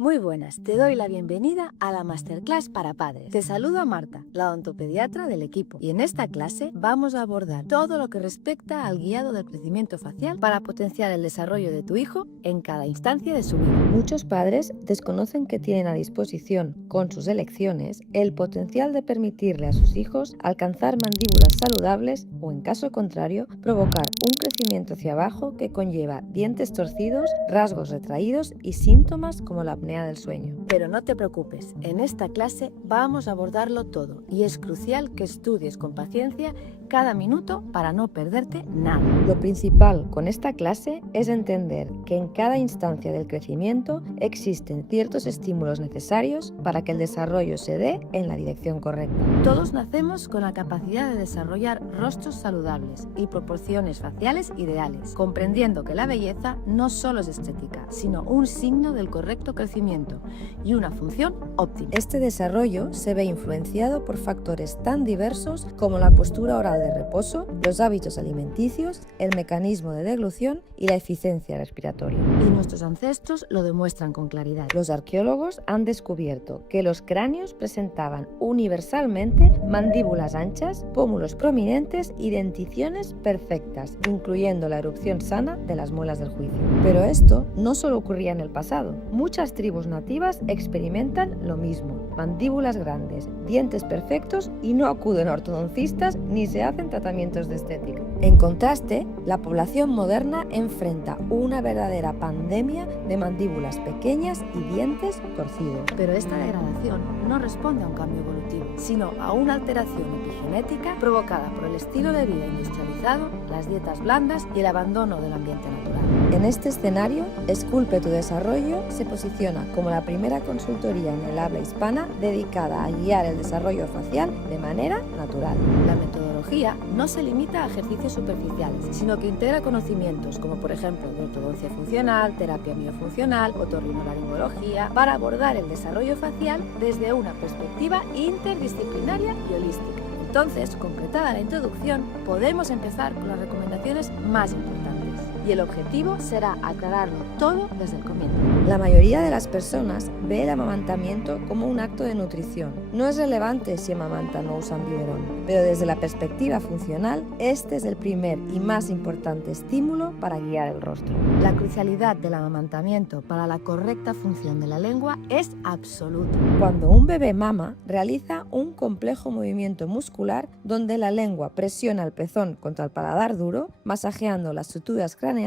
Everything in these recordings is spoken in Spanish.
Muy buenas, te doy la bienvenida a la Masterclass para Padres. Te saludo a Marta, la odontopediatra del equipo, y en esta clase vamos a abordar todo lo que respecta al guiado del crecimiento facial para potenciar el desarrollo de tu hijo en cada instancia de su vida. Muchos padres desconocen que tienen a disposición, con sus elecciones, el potencial de permitirle a sus hijos alcanzar mandíbulas saludables o, en caso contrario, provocar un crecimiento hacia abajo que conlleva dientes torcidos, rasgos retraídos y síntomas como la apnea del sueño. Pero no te preocupes, en esta clase vamos a abordarlo todo y es crucial que estudies con paciencia cada minuto para no perderte nada. Lo principal con esta clase es entender que en cada instancia del crecimiento existen ciertos estímulos necesarios para que el desarrollo se dé en la dirección correcta. Todos nacemos con la capacidad de desarrollar rostros saludables y proporciones faciales ideales, comprendiendo que la belleza no solo es estética, sino un signo del correcto crecimiento y una función óptima. Este desarrollo se ve influenciado por factores tan diversos como la postura oral de reposo, los hábitos alimenticios, el mecanismo de deglución y la eficiencia respiratoria. Y nuestros ancestros lo demuestran con claridad. Los arqueólogos han descubierto que los cráneos presentaban universalmente mandíbulas anchas, pómulos prominentes y denticiones perfectas, incluyendo la erupción sana de las muelas del juicio. Pero esto no solo ocurría en el pasado. Muchas tribus nativas experimentan lo mismo: mandíbulas grandes, dientes perfectos, y no acuden a ortodoncistas ni se hacen tratamientos de estética. En contraste, la población moderna enfrenta una verdadera pandemia de mandíbulas pequeñas y dientes torcidos. Pero esta degradación no responde a un cambio evolutivo, sino a una alteración epigenética provocada por el estilo de vida industrializado, las dietas blandas y el abandono del ambiente natural. En este escenario, Esculpe tu Desarrollo se posiciona como la primera consultoría en el habla hispana dedicada a guiar el desarrollo facial de manera natural. La metodología no se limita a ejercicios superficiales, sino que integra conocimientos como por ejemplo de ortodoncia funcional, terapia miofuncional, otorrinolaringología, para abordar el desarrollo facial desde una perspectiva interdisciplinaria y holística. Entonces, completada la introducción, podemos empezar con las recomendaciones más importantes. Y el objetivo será aclararlo todo desde el comienzo. La mayoría de las personas ve el amamantamiento como un acto de nutrición. No es relevante si amamantan o usan biberón, pero desde la perspectiva funcional, este es el primer y más importante estímulo para guiar el rostro. La crucialidad del amamantamiento para la correcta función de la lengua es absoluta. Cuando un bebé mama, realiza un complejo movimiento muscular donde la lengua presiona el pezón contra el paladar duro, masajeando las suturas craneales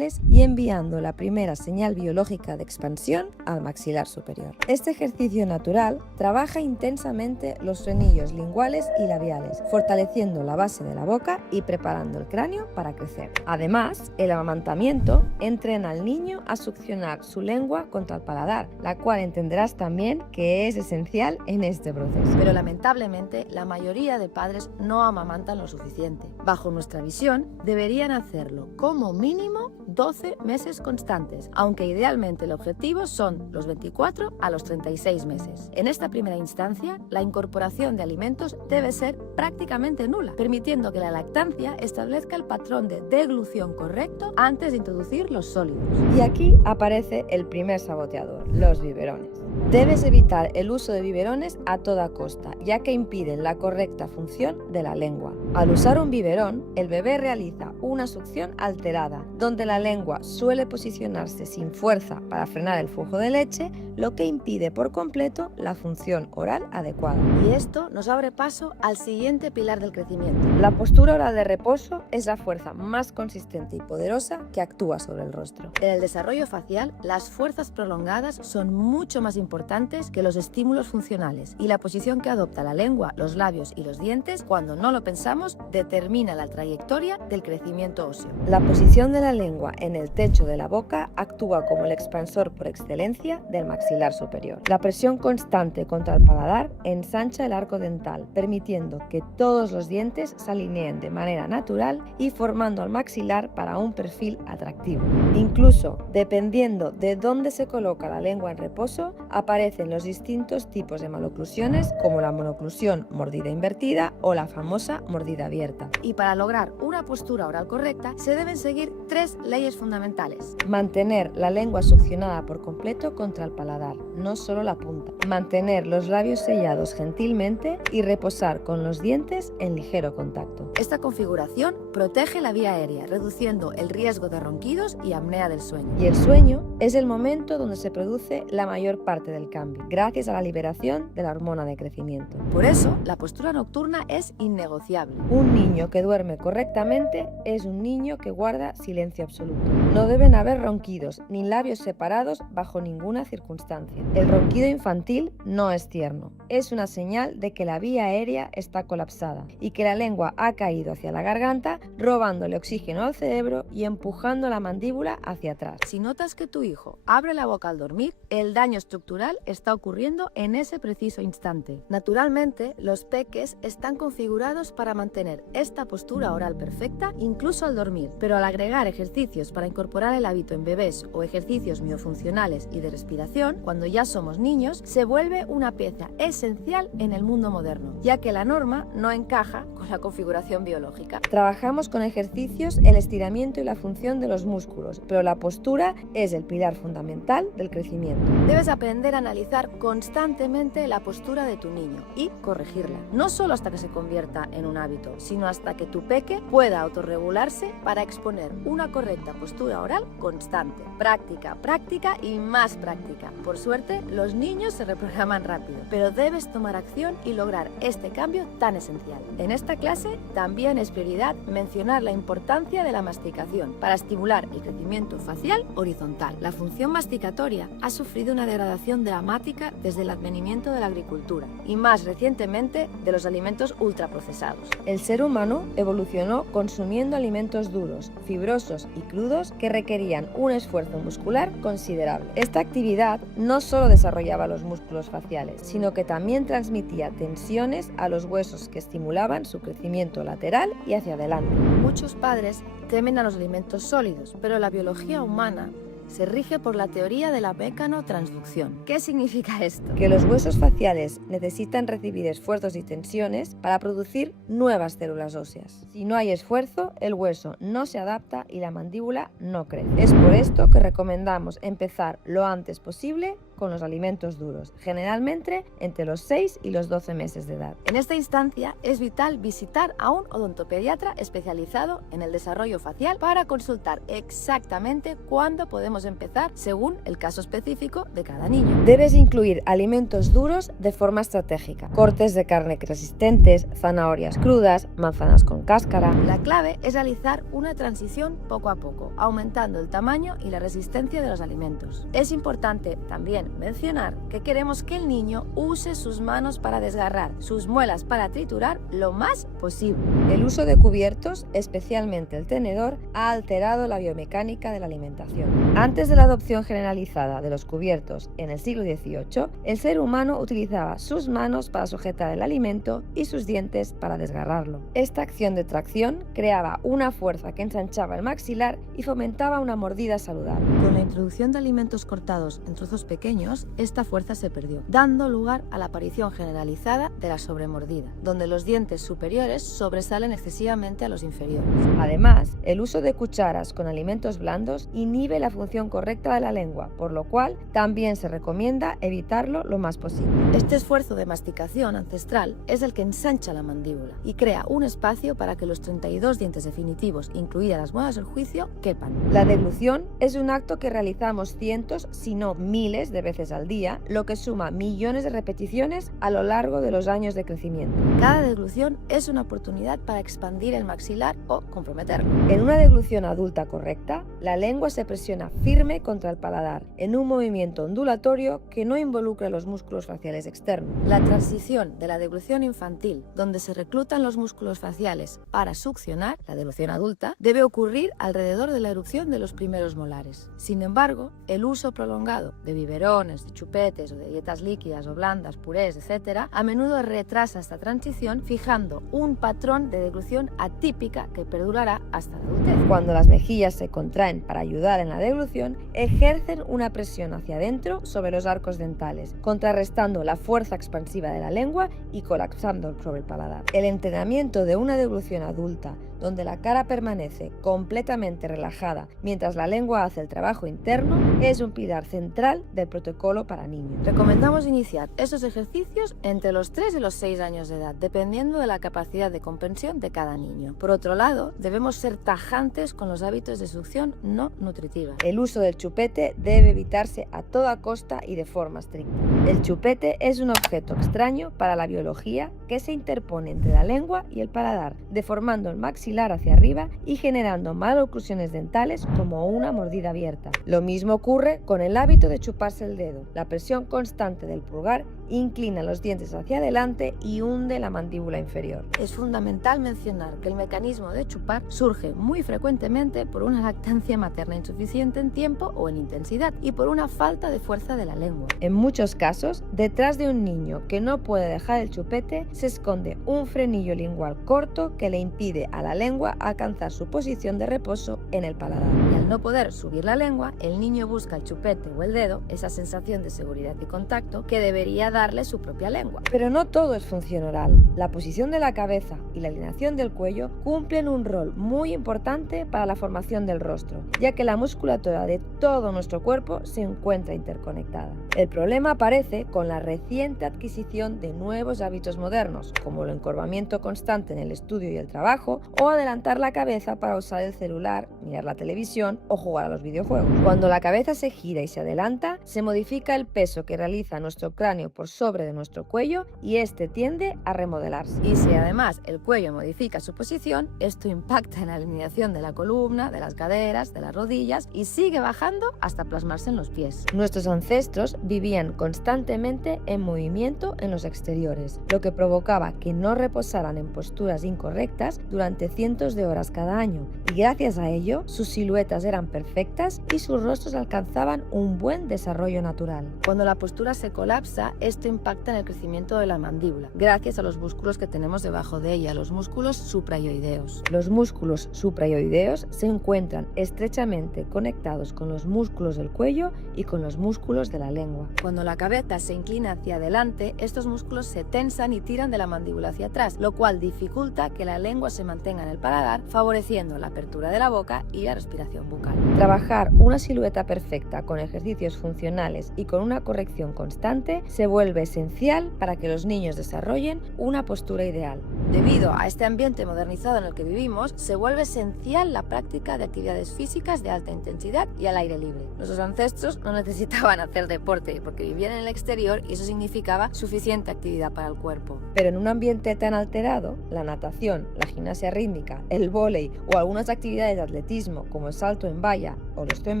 y enviando la primera señal biológica de expansión al maxilar superior. Este ejercicio natural trabaja intensamente los frenillos linguales y labiales, fortaleciendo la base de la boca y preparando el cráneo para crecer. Además, el amamantamiento entrena al niño a succionar su lengua contra el paladar, la cual entenderás también que es esencial en este proceso. Pero lamentablemente, la mayoría de padres no amamantan lo suficiente. Bajo nuestra visión, deberían hacerlo como mínimo 12 meses constantes, aunque idealmente el objetivo son los 24 a los 36 meses. En esta primera instancia, la incorporación de alimentos debe ser prácticamente nula, permitiendo que la lactancia establezca el patrón de deglución correcto antes de introducir los sólidos. Y aquí aparece el primer saboteador: los biberones. Debes evitar el uso de biberones a toda costa, ya que impiden la correcta función de la lengua. Al usar un biberón, el bebé realiza una succión alterada, donde la lengua suele posicionarse sin fuerza para frenar el flujo de leche, lo que impide por completo la función oral adecuada. Y esto nos abre paso al siguiente pilar del crecimiento. La postura oral de reposo es la fuerza más consistente y poderosa que actúa sobre el rostro. En el desarrollo facial, las fuerzas prolongadas son mucho más importantes que los estímulos funcionales, y la posición que adopta la lengua, los labios y los dientes, cuando no lo pensamos, determina la trayectoria del crecimiento óseo. La posición de la lengua en el techo de la boca actúa como el expansor por excelencia del maxilar superior. La presión constante contra el paladar ensancha el arco dental, permitiendo que todos los dientes se alineen de manera natural y formando al maxilar para un perfil atractivo. Incluso, dependiendo de dónde se coloca la lengua en reposo, aparecen los distintos tipos de maloclusiones, como la monoclusión mordida invertida o la famosa mordida mordida abierta. Y para lograr una postura oral correcta se deben seguir 3 leyes fundamentales. Mantener la lengua succionada por completo contra el paladar, no solo la punta. Mantener los labios sellados gentilmente y reposar con los dientes en ligero contacto. Esta configuración protege la vía aérea, reduciendo el riesgo de ronquidos y apnea del sueño. Y el sueño es el momento donde se produce la mayor parte del cambio, gracias a la liberación de la hormona de crecimiento. Por eso, la postura nocturna es innegociable. Un niño que duerme correctamente es un niño que guarda silencio absoluto. No deben haber ronquidos ni labios separados bajo ninguna circunstancia. El ronquido infantil no es tierno, es una señal de que la vía aérea está colapsada y que la lengua ha caído hacia la garganta, robándole oxígeno al cerebro y empujando la mandíbula hacia atrás. Si notas que tu hijo abre la boca al dormir, el daño estructural está ocurriendo en ese preciso instante. Naturalmente, los peques están configurados para mantener esta postura oral perfecta incluso al dormir, pero al agregar ejercicios para incorporar el hábito en bebés o ejercicios miofuncionales y de respiración, cuando ya somos niños, se vuelve una pieza esencial en el mundo moderno, ya que la norma no encaja con la configuración biológica. Trabajamos con ejercicios el estiramiento y la función de los músculos, pero la postura es el pilar fundamental del crecimiento. Debes aprender a analizar constantemente la postura de tu niño y corregirla, no solo hasta que se convierta en un hábito, sino hasta que tu peque pueda autorregularse para exponer una correcta postura oral constante. Práctica, práctica y más práctica. Por suerte, los niños se reprograman rápido, pero debes tomar acción y lograr este cambio tan esencial. En esta clase también es prioridad mencionar la importancia de la masticación para estimular el crecimiento facial horizontal. La función masticatoria ha sufrido una degradación dramática desde el advenimiento de la agricultura y más recientemente de los alimentos ultraprocesados. El ser humano evolucionó consumiendo alimentos duros, fibrosos y crudos que requerían un esfuerzo muscular considerable. Esta actividad no solo desarrollaba los músculos faciales, sino que también transmitía tensiones a los huesos que estimulaban su crecimiento lateral y hacia adelante. Muchos padres temen a los alimentos sólidos, pero la biología humana se rige por la teoría de la mecanotransducción. ¿Qué significa esto? Que los huesos faciales necesitan recibir esfuerzos y tensiones para producir nuevas células óseas. Si no hay esfuerzo, el hueso no se adapta y la mandíbula no crece. Es por esto que recomendamos empezar lo antes posible con los alimentos duros, generalmente entre los 6 y los 12 meses de edad. En esta instancia es vital visitar a un odontopediatra especializado en el desarrollo facial para consultar exactamente cuándo podemos empezar según el caso específico de cada niño. Debes incluir alimentos duros de forma estratégica, cortes de carne resistentes, zanahorias crudas, manzanas con cáscara. La clave es realizar una transición poco a poco, aumentando el tamaño y la resistencia de los alimentos. Es importante también mencionar que queremos que el niño use sus manos para desgarrar, sus muelas para triturar lo más posible. El uso de cubiertos, especialmente el tenedor, ha alterado la biomecánica de la alimentación. Antes de la adopción generalizada de los cubiertos en el siglo XVIII, el ser humano utilizaba sus manos para sujetar el alimento y sus dientes para desgarrarlo. Esta acción de tracción creaba una fuerza que ensanchaba el maxilar y fomentaba una mordida saludable. Con la introducción de alimentos cortados en trozos pequeños, esta fuerza se perdió, dando lugar a la aparición generalizada de la sobremordida, donde los dientes superiores sobresalen excesivamente a los inferiores. Además, el uso de cucharas con alimentos blandos inhibe la función correcta de la lengua, por lo cual también se recomienda evitarlo lo más posible. Este esfuerzo de masticación ancestral es el que ensancha la mandíbula y crea un espacio para que los 32 dientes definitivos, incluidas las muelas del juicio, quepan. La deglución es un acto que realizamos cientos, si no miles de veces al día, lo que suma millones de repeticiones a lo largo de los años de crecimiento. Cada deglución es una oportunidad para expandir el maxilar o comprometerlo. En una deglución adulta correcta, la lengua se presiona firme contra el paladar, en un movimiento ondulatorio que no involucra los músculos faciales externos. La transición de la deglución infantil, donde se reclutan los músculos faciales para succionar, la deglución adulta, debe ocurrir alrededor de la erupción de los primeros molares. Sin embargo, el uso prolongado de biberón, biberones, de chupetes o de dietas líquidas o blandas, purés, etc., a menudo retrasa esta transición fijando un patrón de deglución atípica que perdurará hasta la adultez. Cuando las mejillas se contraen para ayudar en la deglución, ejercen una presión hacia adentro sobre los arcos dentales, contrarrestando la fuerza expansiva de la lengua y colapsando sobre el paladar. El entrenamiento de una deglución adulta, donde la cara permanece completamente relajada mientras la lengua hace el trabajo interno, es un pilar central del protocolo para niños. Recomendamos iniciar estos ejercicios entre los 3 y los 6 años de edad, dependiendo de la capacidad de comprensión de cada niño. Por otro lado, debemos ser tajantes con los hábitos de succión no nutritiva. El uso del chupete debe evitarse a toda costa y de forma estricta. El chupete es un objeto extraño para la biología que se interpone entre la lengua y el paladar, deformando el maxilar hacia arriba y generando maloclusiones dentales como una mordida abierta. Lo mismo ocurre con el hábito de chuparse el dedo. La presión constante del pulgar inclina los dientes hacia adelante y hunde la mandíbula inferior. Es fundamental mencionar que el mecanismo de chupar surge muy frecuentemente por una lactancia materna insuficiente en tiempo o en intensidad y por una falta de fuerza de la lengua. En muchos casos, detrás de un niño que no puede dejar el chupete se esconde un frenillo lingual corto que le impide a la lengua alcanzar su posición de reposo en el paladar. Y al no poder subir la lengua, el niño busca el chupete o el dedo, esa sensación de seguridad y contacto que debería darle su propia lengua. Pero no todo es función oral. La posición de la cabeza y la alineación del cuello cumplen un rol muy importante para la formación del rostro, ya que la musculatura de todo nuestro cuerpo se encuentra interconectada. El problema aparece con la reciente adquisición de nuevos hábitos modernos, como el encorvamiento constante en el estudio y el trabajo, o adelantar la cabeza para usar el celular, mirar la televisión o jugar a los videojuegos. Cuando la cabeza se gira y se adelanta, se modifica el peso que realiza nuestro cráneo por sobre de nuestro cuello y este tiende a remodelarse. Y si además el cuello modifica su posición, esto impacta en la alineación de la columna, de las caderas, de las rodillas y sigue bajando hasta plasmarse en los pies. Nuestros ancestros vivían constantemente en movimiento en los exteriores, lo que provocaba que no reposaran en posturas incorrectas durante cientos de horas cada año, y gracias a ello sus siluetas eran perfectas y sus rostros alcanzaban un buen desarrollo natural. Cuando la postura se colapsa, esto impacta en el crecimiento de la mandíbula, gracias a los músculos que tenemos debajo de ella, los músculos suprayoideos. Los músculos suprayoideos se encuentran estrechamente conectados con los músculos del cuello y con los músculos de la lengua. Cuando la cabeza se inclina hacia adelante, estos músculos se tensan y tiran de la mandíbula hacia atrás, lo cual dificulta que la lengua se mantenga en el paladar, favoreciendo la apertura de la boca y la respiración bucal. Trabajar una silueta perfecta con ejercicios funcionales y con una corrección constante se vuelve esencial para que los niños desarrollen una postura ideal. Debido a este ambiente modernizado en el que vivimos, se vuelve esencial la práctica de actividades físicas de alta intensidad y al aire libre. Nuestros ancestros no necesitaban hacer deporte porque vivían en el exterior y eso significaba suficiente actividad para el cuerpo. Pero en un ambiente tan alterado, la natación, la gimnasia rítmica, el vóley o algunas actividades de atletismo como el salto en valla o los 100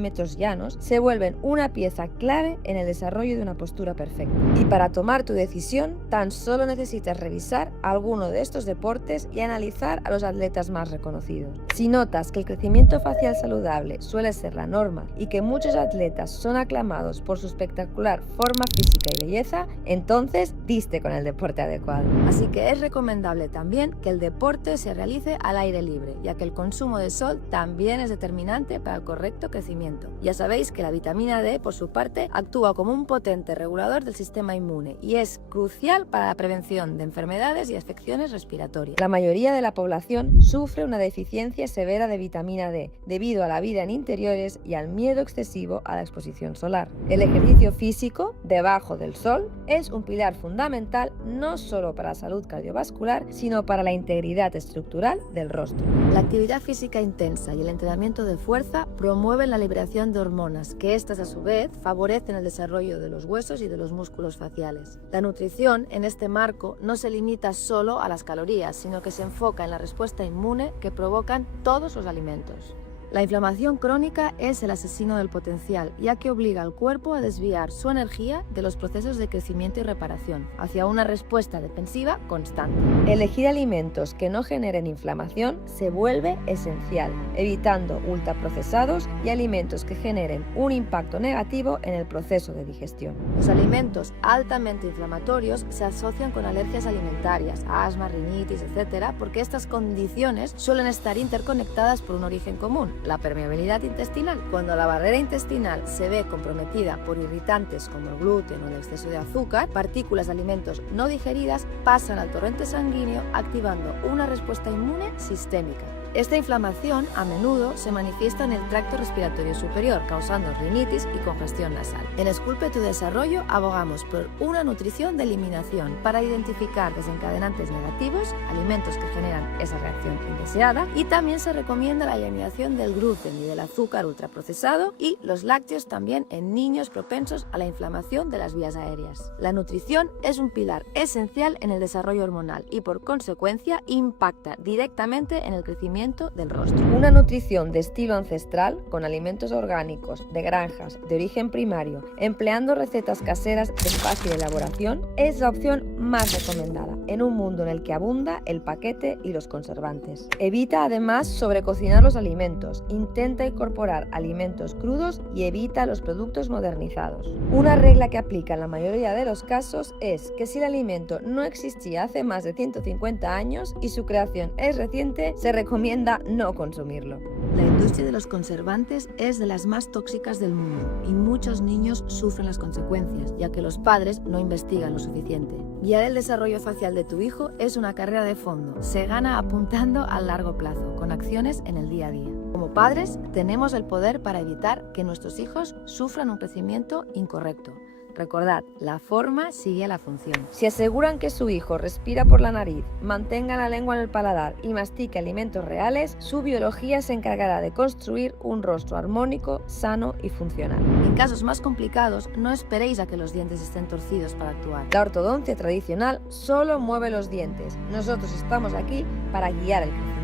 metros llanos se vuelven una pieza clave en el desarrollo de una postura perfecta. Y para tomar tu decisión, tan solo necesitas revisar alguno de estos deportes y analizar a los atletas más reconocidos. Si notas que el crecimiento facial saludable suele ser la norma y que muchos atletas son aclamados por su espectacular forma física y belleza, entonces diste con el deporte adecuado. Así que es recomendable también que el deporte se realice al aire libre, ya que el consumo de sol también es determinante para el correcto crecimiento. Ya sabéis que la vitamina D, por su parte, actúa como un potente regulador del sistema inmune y es crucial para la prevención de enfermedades y afecciones respiratorias. La mayoría de la población sufre una deficiencia severa de vitamina D debido a la vida en interiores y al miedo excesivo a la exposición solar. El ejercicio físico debajo del sol es un pilar fundamental no solo para la salud cardiovascular, sino para la integridad estructural del rostro. La actividad física intensa y el entrenamiento de fuerza promueven la liberación de hormonas, que estas a su vez favorecen el desarrollo de los huesos y de los músculos faciales. La nutrición en este marco no se limita solo a las calorías, sino que se enfoca en la respuesta inmune que provocan todos los alimentos. La inflamación crónica es el asesino del potencial, ya que obliga al cuerpo a desviar su energía de los procesos de crecimiento y reparación hacia una respuesta defensiva constante. Elegir alimentos que no generen inflamación se vuelve esencial, evitando ultraprocesados y alimentos que generen un impacto negativo en el proceso de digestión. Los alimentos altamente inflamatorios se asocian con alergias alimentarias, asma, rinitis, etc., porque estas condiciones suelen estar interconectadas por un origen común, la permeabilidad intestinal. Cuando la barrera intestinal se ve comprometida por irritantes como el gluten o el exceso de azúcar, partículas de alimentos no digeridas pasan al torrente sanguíneo activando una respuesta inmune sistémica. Esta inflamación a menudo se manifiesta en el tracto respiratorio superior, causando rinitis y congestión nasal. En Esculpe tu Desarrollo abogamos por una nutrición de eliminación para identificar desencadenantes negativos, alimentos que generan esa reacción indeseada, y también se recomienda la eliminación del gluten y del azúcar ultraprocesado y los lácteos también en niños propensos a la inflamación de las vías aéreas. La nutrición es un pilar esencial en el desarrollo hormonal y por consecuencia impacta directamente en el crecimiento del rostro. Una nutrición de estilo ancestral, con alimentos orgánicos, de granjas, de origen primario, empleando recetas caseras de fácil elaboración, es la opción más recomendada en un mundo en el que abunda el paquete y los conservantes. Evita además sobrecocinar los alimentos, intenta incorporar alimentos crudos y evita los productos modernizados. Una regla que aplica en la mayoría de los casos es que si el alimento no existía hace más de 150 años y su creación es reciente, se recomienda no consumirlo. La industria de los conservantes es de las más tóxicas del mundo y muchos niños sufren las consecuencias, ya que los padres no investigan lo suficiente. Guiar el desarrollo facial de tu hijo es una carrera de fondo. Se gana apuntando a largo plazo, con acciones en el día a día. Como padres, tenemos el poder para evitar que nuestros hijos sufran un crecimiento incorrecto. Recordad, la forma sigue a la función. Si aseguran que su hijo respira por la nariz, mantenga la lengua en el paladar y mastique alimentos reales, su biología se encargará de construir un rostro armónico, sano y funcional. En casos más complicados, no esperéis a que los dientes estén torcidos para actuar. La ortodoncia tradicional solo mueve los dientes. Nosotros estamos aquí para guiar el crecimiento.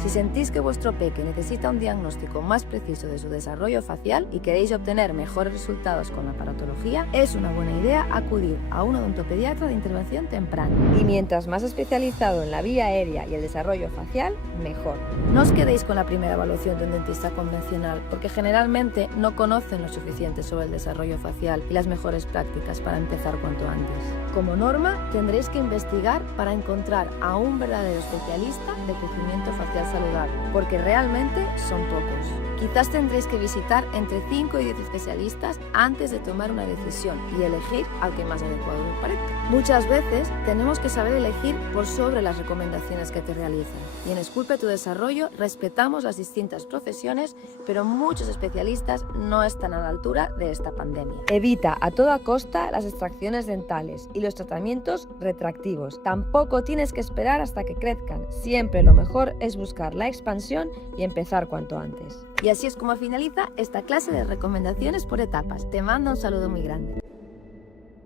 Si sentís que vuestro peque necesita un diagnóstico más preciso de su desarrollo facial y queréis obtener mejores resultados con la aparatología, es una buena idea acudir a un odontopediatra de intervención temprana. Y mientras más especializado en la vía aérea y el desarrollo facial, mejor. No os quedéis con la primera evaluación de un dentista convencional, porque generalmente no conocen lo suficiente sobre el desarrollo facial y las mejores prácticas para empezar cuanto antes. Como norma, tendréis que investigar para encontrar a un verdadero especialista de crecimiento facial saludable, porque realmente son pocos. Quizás tendréis que visitar entre 5 y 10 especialistas antes de tomar una decisión y elegir al que más adecuado os parezca. Muchas veces tenemos que saber elegir por sobre las recomendaciones que te realizan. Y en Esculpe tu Desarrollo respetamos las distintas profesiones, pero muchos especialistas no están a la altura de esta pandemia. Evita a toda costa las extracciones dentales y los tratamientos retractivos. Tampoco tienes que esperar hasta que crezcan. Siempre lo mejor es buscar la expansión y empezar cuanto antes. Y así es como finaliza esta clase de recomendaciones por etapas. Te mando un saludo muy grande.